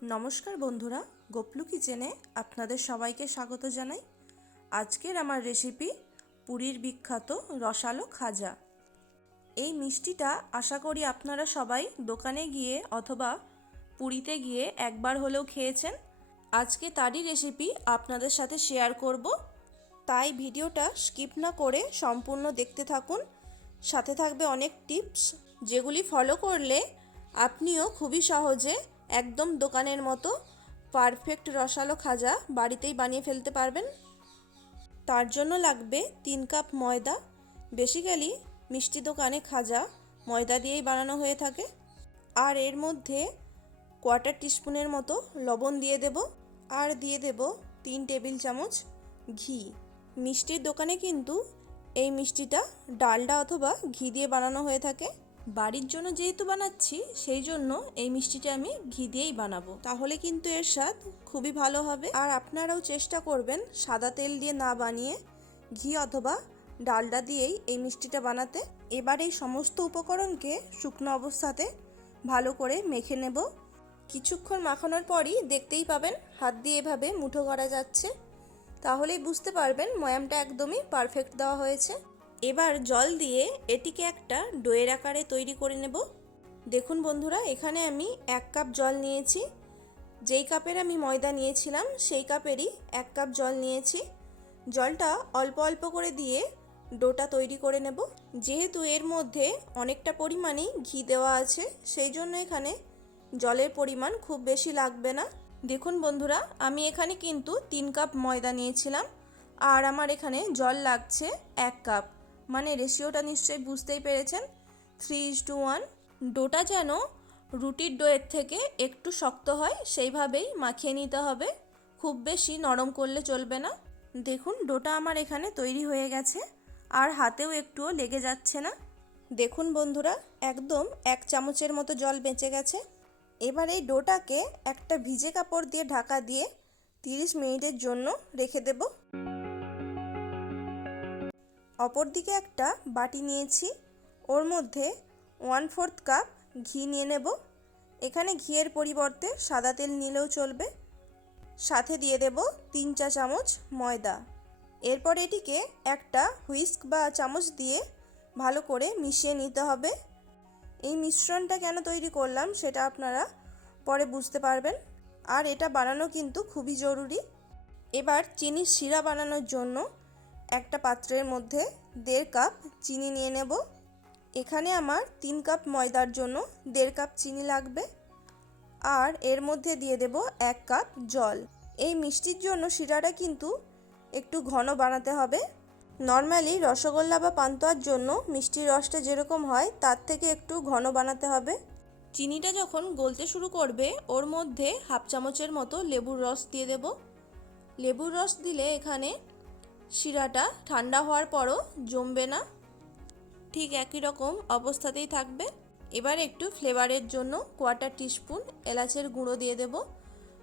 নমস্কার বন্ধুরা, গোপলু কিচেনে আপনাদের সবাইকে স্বাগত জানাই। আজকের আমার রেসিপি পুরীর বিখ্যাত রসালো খাজা। এই মিষ্টিটা আশা করি আপনারা সবাই দোকানে গিয়ে অথবা পুরীতে গিয়ে একবার হলেও খেয়েছেন। আজকে তারই রেসিপি আপনাদের সাথে শেয়ার করব, তাই ভিডিওটা স্কিপ না করে সম্পূর্ণ দেখতে থাকুন। সাথে থাকবে অনেক টিপস, যেগুলি ফলো করলে আপনিও খুবই সহজে একদম দোকানের মতো পারফেক্ট রসালো খাজা বাড়িতেই বানিয়ে ফেলতে পারবেন। তার জন্য লাগবে 3 কাপ ময়দা। বেসিক্যালি মিষ্টি দোকানে খাজা ময়দা দিয়েই বানানো হয়ে থাকে। আর এর মধ্যে 1/4 টিস্পুনের মতো লবণ দিয়ে দেব, আর দিয়ে দেব 3 টেবিল চামচ ঘি। মিষ্টির দোকানে কিন্তু এই মিষ্টিটা ডালডা অথবা ঘি দিয়ে বানানো হয়ে থাকে। বাড়ির জন্য যেহেতু বানাচ্ছি, সেই জন্য এই মিষ্টিটা আমি ঘি দিয়েই বানাবো, তাহলে কিন্তু এর স্বাদ খুবই ভালো হবে। আর আপনারাও চেষ্টা করবেন সাদা তেল দিয়ে না বানিয়ে ঘি অথবা ডালডা দিয়েই এই মিষ্টিটা বানাতে। এবার এই সমস্ত উপকরণকে শুকনো অবস্থাতে ভালো করে মেখে নেব। কিছুক্ষণ মাখানোর পরই দেখতেই পাবেন হাত দিয়ে এভাবে মুঠো করা যাচ্ছে, তাহলেই বুঝতে পারবেন ময়ামটা একদমই পারফেক্ট দেওয়া হয়েছে। এবার জল দিয়ে এটিকে একটা ডোয়ের আকারে তৈরি করে নেব। দেখুন বন্ধুরা, এখানে আমি 1 কাপ জল নিয়েছি। যেই কাপের আমি ময়দা নিয়েছিলাম সেই কাপেরই 1 কাপ জল নিয়েছি। জলটা অল্প অল্প করে দিয়ে ডোটা তৈরি করে নেব। যেহেতু এর মধ্যে অনেকটা পরিমাণেই ঘি দেওয়া আছে, সেই জন্য এখানে জলের পরিমাণ খুব বেশি লাগবে না। দেখুন বন্ধুরা, আমি এখানে কিন্তু 3 কাপ ময়দা নিয়েছিলাম, আর আমার এখানে জল লাগছে 1 কাপ। মানে রেশিওটা নিশ্চয়ই বুঝতেই পেরেছেন, 3:1। ডোটা যেন রুটির ডোয়ের থেকে একটু শক্ত হয় সেইভাবেই মাখিয়ে নিতে হবে, খুব বেশি নরম করলে চলবে না। দেখুন ডোটা আমার এখানে তৈরি হয়ে গেছে, আর হাতেও একটুও লেগে যাচ্ছে না। দেখুন বন্ধুরা, একদম 1 চামচের মতো জল বেঁচে গেছে। এবার এই ডোটাকে একটা ভিজে কাপড় দিয়ে ঢাকা দিয়ে 30 মিনিটের জন্য রেখে দেব। অপরদিকে একটা বাটি নিয়েছি, ওর মধ্যে 1/4 কাপ ঘি নিয়ে নেব। এখানে ঘিয়ের পরিবর্তে সাদা তেল নিলেও চলবে। সাথে দিয়ে দেব 3 চা চামচ ময়দা। এরপর এটিকে একটা হুইস্ক বা চামচ দিয়ে ভালো করে মিশিয়ে নিতে হবে। এই মিশ্রণটা কেন তৈরি করলাম সেটা আপনারা পরে বুঝতে পারবেন, আর এটা বানানো কিন্তু খুবই জরুরি। এবার চিনির শিরা বানানোর জন্য একটা পাত্রের মধ্যে 1.5 কাপ চিনি নিয়ে নেব। এখানে আমার 3 কাপ ময়দার জন্য 1.5 কাপ চিনি লাগবে। আর এর মধ্যে দিয়ে দেব 1 কাপ জল। এই মিষ্টির জন্য শিরাটা কিন্তু একটু ঘন বানাতে হবে। নর্মালি রসগোল্লা বা পান্তুয়ার জন্য মিষ্টির রসটা যেরকম হয় তার থেকে একটু ঘন বানাতে হবে। চিনিটা যখন গলতে শুরু করবে, ওর মধ্যে 1/2 চামচের মতো লেবুর রস দিয়ে দেব। লেবুর রস দিলে এখানে শিরাটা ঠান্ডা হওয়ার পরও জমবে না, ঠিক একই রকম অবস্থাতেই থাকবে। এবার একটু ফ্লেভারের জন্য 1/4 টিস্পুন এলাচের গুঁড়ো দিয়ে দেব,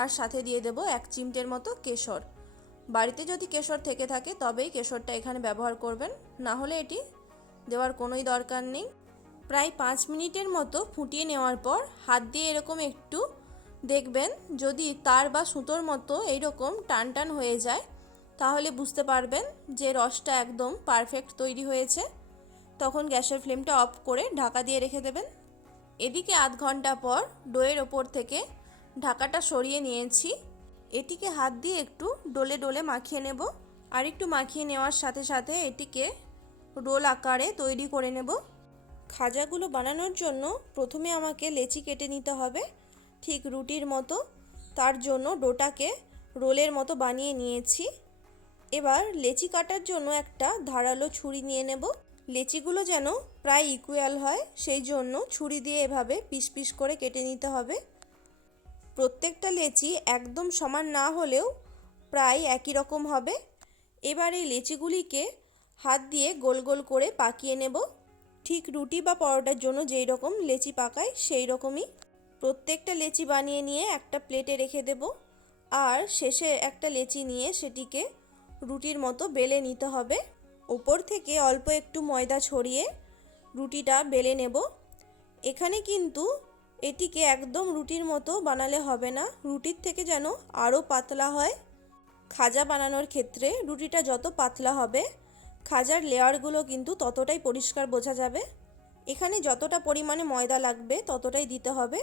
আর সাথে দিয়ে দেব 1 চিমটের মতো কেশর। বাড়িতে যদি কেশর থেকে থাকে তবেই কেশরটা এখানে ব্যবহার করবেন, না হলে এটি দেওয়ার কোনোই দরকার নেই। প্রায় 5 মিনিটের মতো ফুটিয়ে নেওয়ার পর হাত দিয়ে এরকম একটু দেখবেন, যদি তার বা সুতোর মতো এইরকম টান টান হয়ে যায়, তাহলে বুঝতে পারবেন যে রসটা একদম পারফেক্ট তৈরি হয়েছে। তখন গ্যাসের ফ্লেমটা অফ করে ঢাকা দিয়ে রেখে দেবেন। এদিকে আধ ঘন্টা পর ডোয়ের ওপর থেকে ঢাকাটা সরিয়ে নিয়েছি। এটিকে হাত দিয়ে একটু ডলে ডলে মাখিয়ে নেব, আর একটু মাখিয়ে নেওয়ার সাথে সাথে এটিকে রোল আকারে তৈরি করে নেব। খাজাগুলো বানানোর জন্য প্রথমে আমাকে লেচি কেটে নিতে হবে, ঠিক রুটির মতো। তার জন্য ডোটাকে রোলের মতো বানিয়ে নিয়েছি। এবার লেচি কাটার জন্য একটা ধারালো ছুরি নিয়ে নেব। লেচিগুলো যেন প্রায় ইকুয়াল হয়, সেই জন্য ছুরি দিয়ে এভাবে পিস পিস করে কেটে নিতে হবে। প্রত্যেকটা লেচি একদম সমান না হলেও প্রায় একই রকম হবে। এবার এই লেচিগুলিকে হাত দিয়ে গোল গোল করে পাকিয়ে নেব, ঠিক রুটি বা পরোটার জন্য যেই রকম লেচি পাকায় সেই রকমই। প্রত্যেকটা লেচি বানিয়ে নিয়ে একটা প্লেটে রেখে দেব, আর শেষে একটা লেচি নিয়ে সেটিকে রুটির মতো বেলে নিতে হবে। ওপর থেকে অল্প একটু ময়দা ছড়িয়ে রুটিটা বেলে নেব। এখানে কিন্তু এটিকে একদম রুটির মতো বানালে হবে না, রুটির থেকে যেন আরও পাতলা হয়। খাজা বানানোর ক্ষেত্রে রুটিটা যত পাতলা হবে খাজার লেয়ারগুলো কিন্তু ততটাই পরিষ্কার বোঝা যাবে। এখানে যতটা পরিমাণে ময়দা লাগবে ততটাই দিতে হবে,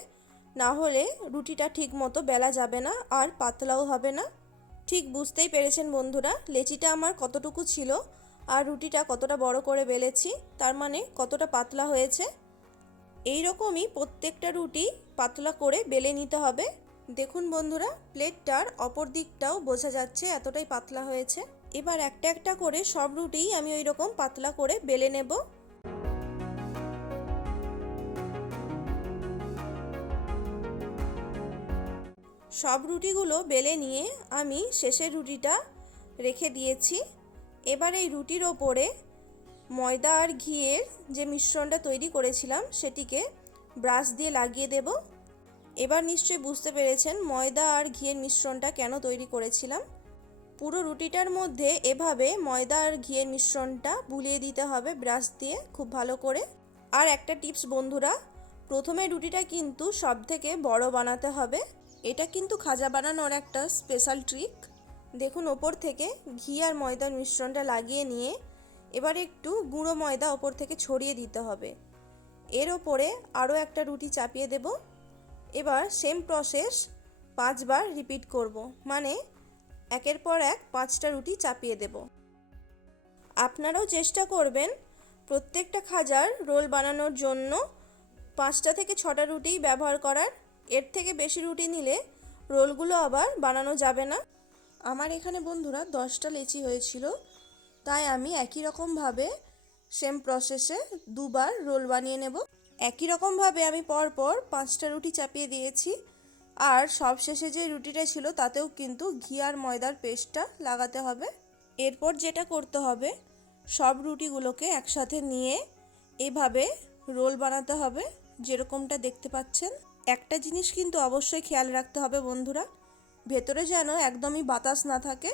না হলে রুটিটা ঠিক মতো বেলা যাবে না আর পাতলাও হবে না। ঠিক বুঝতেই পেরেছেন বন্ধুরা, লেচিটা আমার কতটুকু ছিল আর রুটিটা কতটা বড় করে বেলেছি, তার মানে কতটা পাতলা হয়েছে। এই রকমই প্রত্যেকটা রুটি পাতলা করে বেলে নিতে হবে। দেখুন বন্ধুরা, প্লেটটার অপর দিকটাও বোঝা যাচ্ছে এতটাই পাতলা হয়েছে। এবার একটা একটা করে সব রুটি আমি ওই রকম পাতলা করে বেলে নেব। সব রুটিগুলো বেলে নিয়ে আমি শেষের রুটিটা রেখে দিয়েছি। এবার এই রুটির ওপরে ময়দা আর ঘিয়ের যে মিশ্রণটা তৈরি করেছিলাম সেটিকে ব্রাশ দিয়ে লাগিয়ে দেব। এবার নিশ্চয়ই বুঝতে পেরেছেন ময়দা আর ঘিয়ের মিশ্রণটা কেন তৈরি করেছিলাম। পুরো রুটিটার মধ্যে এভাবে ময়দা আর ঘিয়ের মিশ্রণটা বুলিয়ে দিতে হবে ব্রাশ দিয়ে খুব ভালো করে। আর একটা টিপস বন্ধুরা, প্রথমে রুটিটা কিন্তু সব থেকে বড় বানাতে হবে। এটা কিন্তু খাজা বানানোর একটা স্পেশাল ট্রিক। দেখুন, ওপর থেকে ঘি আর ময়দার মিশ্রণটা লাগিয়ে নিয়ে এবার একটু গুঁড়ো ময়দা ওপর থেকে ছড়িয়ে দিতে হবে। এর ওপরে আরও একটা রুটি চাপিয়ে দেব। এবার সেম প্রসেস 5 বার রিপিট করব, মানে একের পর এক 5টা রুটি চাপিয়ে দেব। আপনারাও চেষ্টা করবেন প্রত্যেকটা খাজার রোল বানানোর জন্য 5টা থেকে 6টা রুটি ব্যবহার করার। এর থেকে বেশি রুটি নিলে রোলগুলো আবার বানানো যাবে না। আমার এখানে বন্ধুরা 10টা লেচি হয়েছিল, তাই আমি একই রকমভাবে সেম প্রসেসে 2বার রোল বানিয়ে নেব। একই রকমভাবে আমি পরপর 5টা রুটি চাপিয়ে দিয়েছি। আর সবশেষে যে রুটিটা ছিল তাতেও কিন্তু ঘি আর ময়দার পেস্টটা লাগাতে হবে। এরপর যেটা করতে হবে, সব রুটিগুলোকে একসাথে নিয়ে এভাবে রোল বানাতে হবে, যেরকমটা দেখতে পাচ্ছেন। একটা জিনিস কিন্তু অবশ্যই খেয়াল রাখতে হবে বন্ধুরা, ভেতরে যেন একদমই বাতাস না থাকে।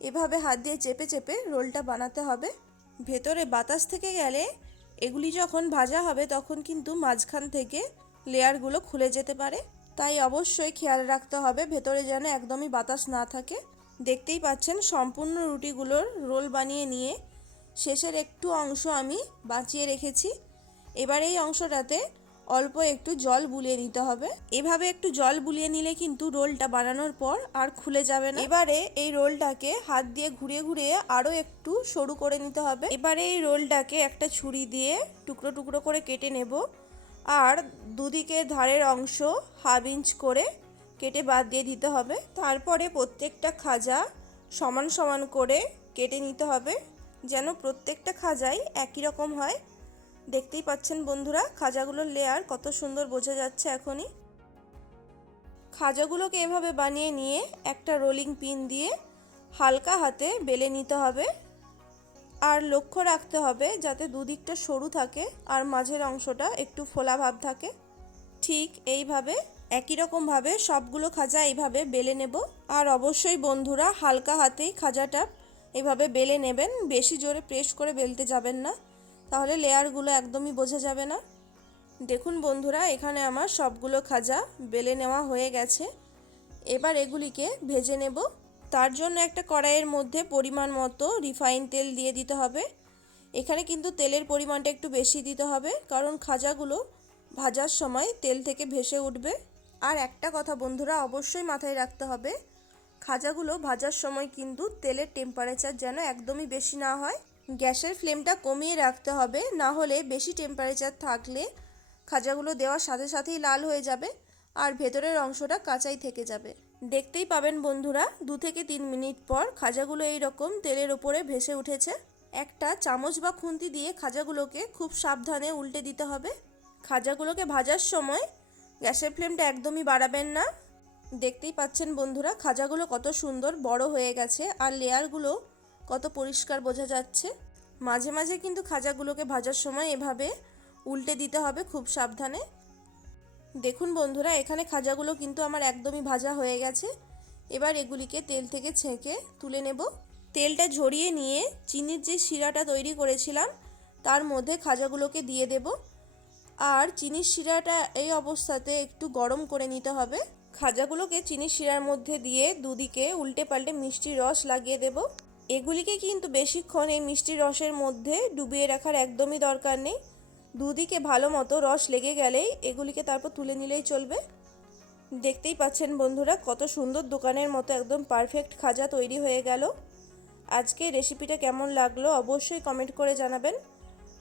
এভাবে হাত দিয়ে চেপে চেপে রোলটা বানাতে হবে। ভেতরে বাতাস থেকে গেলে এগুলি যখন ভাজা হবে তখন কিন্তু মাঝখান থেকে লেয়ারগুলো খুলে যেতে পারে, তাই অবশ্যই খেয়াল রাখতে হবে ভেতরে যেন একদমই বাতাস না থাকে। দেখতেই পাচ্ছেন সম্পূর্ণ রুটিগুলোর রোল বানিয়ে নিয়ে শেষের একটু অংশ আমি বাঁচিয়ে রেখেছি। এবার এই অংশটাতে অল্প একটু জল বুলিয়ে নিতে হবে। এভাবে একটু জল বুলিয়ে নিলে কিন্তু রোলটা বানানোর পর আর খুলে যাবে না। এবারে এই রোলটাকে হাত দিয়ে ঘুরিয়ে ঘুরিয়ে আরও একটু সরু করে নিতে হবে। এবারে এই রোলটাকে একটা ছুরি দিয়ে টুকরো টুকরো করে কেটে নেব, আর দুদিকে ধারের অংশ 1/2 ইঞ্চ করে কেটে বাদ দিয়ে দিতে হবে। তারপরে প্রত্যেকটা খাজা সমান সমান করে কেটে নিতে হবে, যেন প্রত্যেকটা খাজাই একই রকম হয়। দেখতেই পাচ্ছেন বন্ধুরা, খাজাগুলোর লেয়ার কত সুন্দর বোঝা যাচ্ছে এখনই। খাজাগুলোকে এভাবে বানিয়ে নিয়ে একটা রোলিং পিন দিয়ে হালকা হাতে বেলে নিতে হবে। আর লক্ষ্য রাখতে হবে যাতে দুদিকটা সরু থাকে আর মাঝের অংশটা একটু ফোলা ভাব থাকে। ঠিক এইভাবে একই রকমভাবে সবগুলো খাজা এইভাবে বেলে নেব। আর অবশ্যই বন্ধুরা হালকা হাতেই খাজাটা এভাবে বেলে নেবেন, বেশি জোরে প্রেস করে বেলতে যাবেন না, তাহলে লেয়ারগুলো একদমই বোঝা যাবে না। দেখুন বন্ধুরা, এখানে আমার সবগুলো খাজা বেলে নেওয়া হয়ে গেছে। এবার এগুলিকে ভেজে নেব। তার জন্য একটা কড়াইয়ের মধ্যে পরিমাণ মতো রিফাইন তেল দিয়ে দিতে হবে। এখানে কিন্তু তেলের পরিমাণটা একটু বেশি দিতে হবে, কারণ খাজাগুলো ভাজার সময় তেল থেকে ভেসে উঠবে। আর একটা কথা বন্ধুরা অবশ্যই মাথায় রাখতে হবে, খাজাগুলো ভাজার সময় কিন্তু তেলের টেম্পারেচার যেন একদমই বেশি না হয়। গ্যাসের ফ্লেমটা কমিয়ে রাখতে হবে, না হলে বেশি টেম্পারেচার থাকলে খাজাগুলো দেওয়ার সাথে সাথেই লাল হয়ে যাবে আর ভেতরের অংশটা কাঁচাই থেকে যাবে। দেখতেই পাবেন বন্ধুরা 2 থেকে 3 মিনিট পর খাজাগুলো এই রকম তেলের ওপরে ভেসে উঠেছে। একটা চামচ বা খুন্তি দিয়ে খাজাগুলোকে খুব সাবধানে উল্টে দিতে হবে। খাজাগুলোকে ভাজার সময় গ্যাসের ফ্লেমটা একদমই বাড়াবেন না। দেখতেই পাচ্ছেন বন্ধুরা খাজাগুলো কত সুন্দর বড় হয়ে গেছে আর লেয়ারগুলো কত পরিষ্কার বোঝা যাচ্ছে। মাঝে মাঝে কিন্তু খাজাগুলোকে ভাজার সময় এভাবে উল্টে দিতে হবে খুব সাবধানে। দেখুন বন্ধুরা, এখানে খাজাগুলো কিন্তু আমার একদমই ভাজা হয়ে গেছে। এবার এগুলিকে তেল থেকে ছেঁকে তুলে নেব। তেলটা ঝরিয়ে নিয়ে চিনির যে শিরাটা তৈরি করেছিলাম তার মধ্যে খাজাগুলোকে দিয়ে দেব। আর চিনির শিরাটা এই অবস্থাতে একটু গরম করে নিতে হবে। খাজাগুলোকে চিনির শিরার মধ্যে দিয়ে দুদিকে উল্টে পাল্টে মিষ্টির রস লাগিয়ে দেব। এগুলিকে কিন্তু বেশিক্ষণ এই মিষ্টির রসের মধ্যে ডুবিয়ে রাখার একদমই দরকার নেই। দুদিকে ভালো মতো রস লেগে গেলেই এগুলিকে তারপর তুলে নিলেই চলবে। দেখতেই পাচ্ছেন বন্ধুরা, কত সুন্দর দোকানের মতো একদম পারফেক্ট খাজা তৈরি হয়ে গেল। আজকে রেসিপিটা কেমন লাগলো অবশ্যই কমেন্ট করে জানাবেন।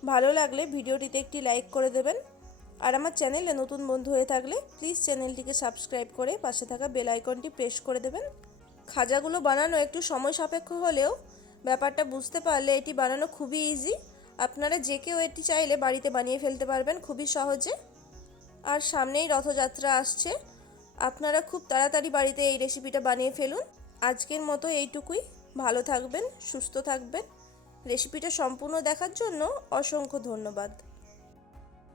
ভালো লাগলে ভিডিওটিতে একটি লাইক করে দেবেন। আর আমার চ্যানেলে নতুন বন্ধু হয়ে থাকলে প্লিজ চ্যানেলটিকে সাবস্ক্রাইব করে পাশে থাকা বেল আইকনটি প্রেস করে দেবেন। খাজাগুলো বানানো একটু সময় সাপেক্ষ হলেও ব্যাপারটা বুঝতে পারলে এটি বানানো খুবই ইজি। আপনারা যে কেউ এটি চাইলে বাড়িতে বানিয়ে ফেলতে পারবেন খুবই সহজে। আর সামনেই রথযাত্রা আসছে, আপনারা খুব তাড়াতাড়ি বাড়িতে এই রেসিপিটা বানিয়ে ফেলুন। আজকের মতো এইটুকুই। ভালো থাকবেন, সুস্থ থাকবেন। রেসিপিটা সম্পূর্ণ দেখার জন্য অসংখ্য ধন্যবাদ।